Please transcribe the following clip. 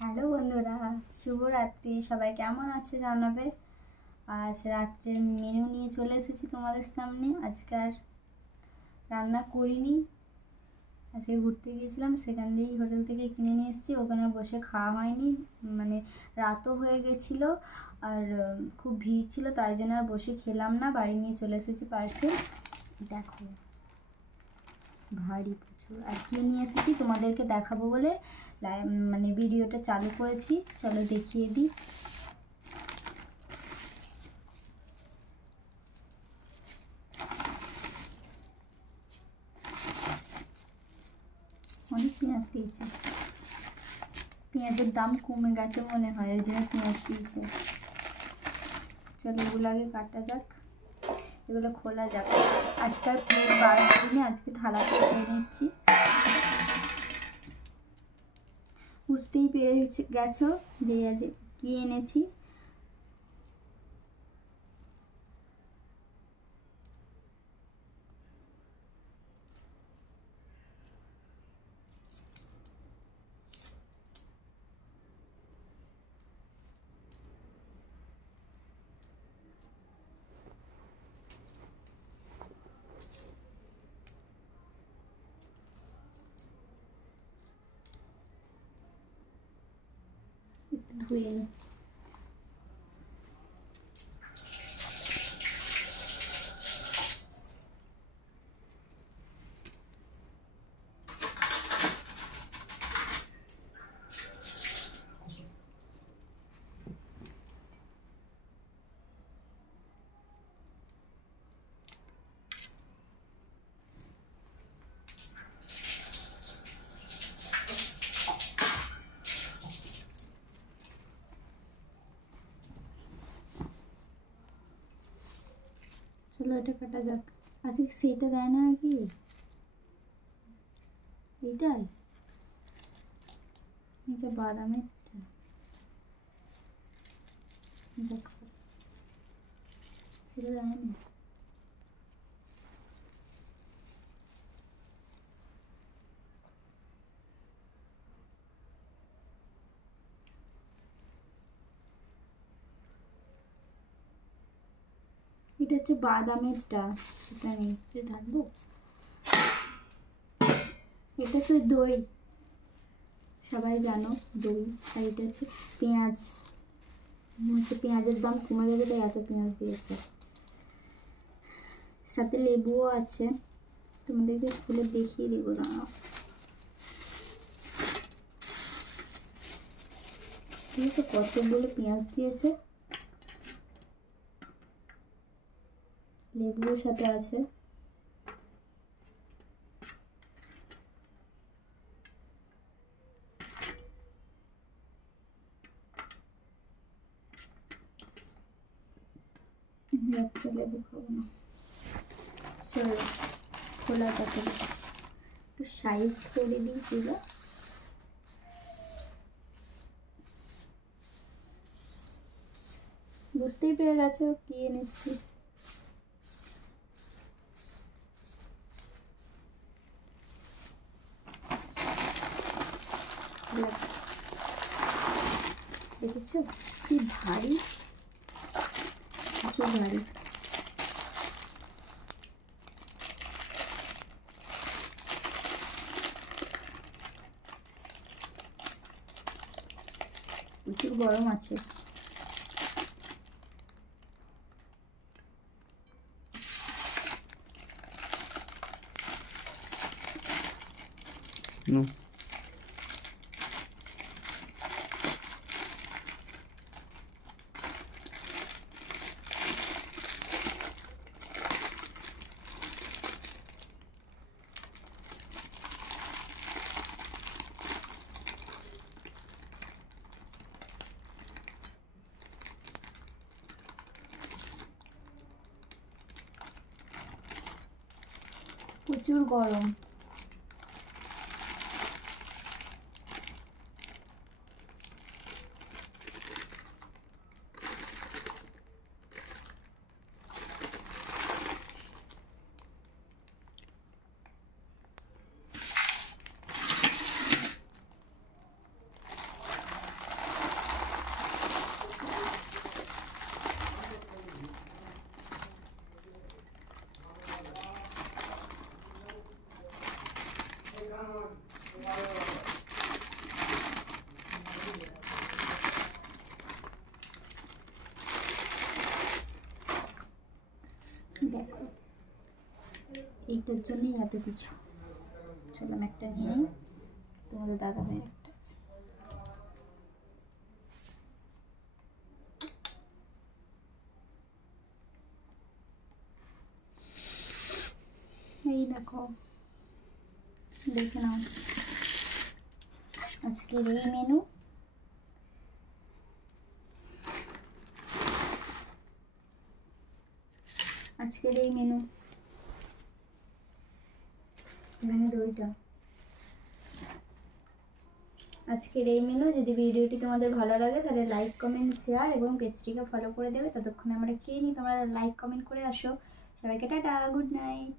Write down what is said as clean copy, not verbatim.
Hello বন্ধুরা, শুভরাত্রি। সবাই কেমন আছো জানাবে। আজ রাত্রের মেনু নিয়ে চলে এসেছি তোমাদের সামনে। আজকাল রান্না করিনি, আজকে ঘুরতে গিয়েছিলাম, সেখান দিয়েই হোটেল থেকে কিনে নিয়ে এসেছি। ওখানে বসে খাওয়া হয়নি, মানে রাতও হয়ে গেছিলো আর খুব ভিড় ছিল, তাই জন্য আর বসে খেলাম না। বাড়ি নিয়ে চলে এসেছি পার্সেল। দেখো ভারী প্রচুর। আর কি নিয়ে এসেছি তোমাদেরকে দেখাবো বলে মানে ভিডিওটা চালু করেছি। চলো দেখিয়ে দিই। অনেক পেঁয়াজ দিয়েছে, পেঁয়াজের দাম কমে গেছে মনে হয়, ওই জন্য পেঁয়াজ দিয়েছে। চলো এগুলো আগে কাটা যাক, এগুলো খোলা যাক। আজকাল প্লেট বার করিনি, আজকে থালাতে খেয়ে নিচ্ছি। বুঝতেই পেরে গেছো যে আজ কি এনেছি। একটু ধুয়ে নিই। চলো এটা কাটা যাক। আজকে সেইটা দেয় না নাকি, এইটাই, এটা বাদামের। দেখো সেটা দেয় না। এটা হচ্ছে বাদামেরটা, সেটা নেই। এটা ঢালবো। এটা তো দই, সবাই জানো দই। আর এটা হচ্ছে পেঁয়াজ, হচ্ছে পেঁয়াজের দাম কমে যাবে তাই এত পেঁয়াজ দিয়েছে। সাথে লেবুও আছে, তোমাদেরকে খুলে দেখিয়ে দিব। দাঁড়াও, ঠিক আছে, কতগুলো পেঁয়াজ দিয়েছে। লেবুর সাথে আছে। লেবু খাবো না। চলো খোলা কাটে একটু সাইড করে দিই পুরো। বুঝতেই পেরে গেছো কি এনেছি। দেখেছো কি ভারী, প্রচুর ভারী। প্রচুর গরম আছে। প্রচুর গরম। এইটার জন্যই এত কিছু। চলো আমি একটা নিয়ে নিই, তোমাদের দাদা ভাইয়ের একটা আছে। এই দেখো, দেখে নাও আজকের এই মেনু। আজকের এই মেনু, এখানে দইটা। আজকের এই মেনু। যদি ভিডিওটি তোমাদের ভালো লাগে তাহলে লাইক কমেন্ট শেয়ার এবং পেজটিকে ফলো করে দেবে। ততক্ষণে আমরা খেয়ে নিই, তোমরা লাইক কমেন্ট করে আসো। সবাইকে টাটা, গুড নাইট।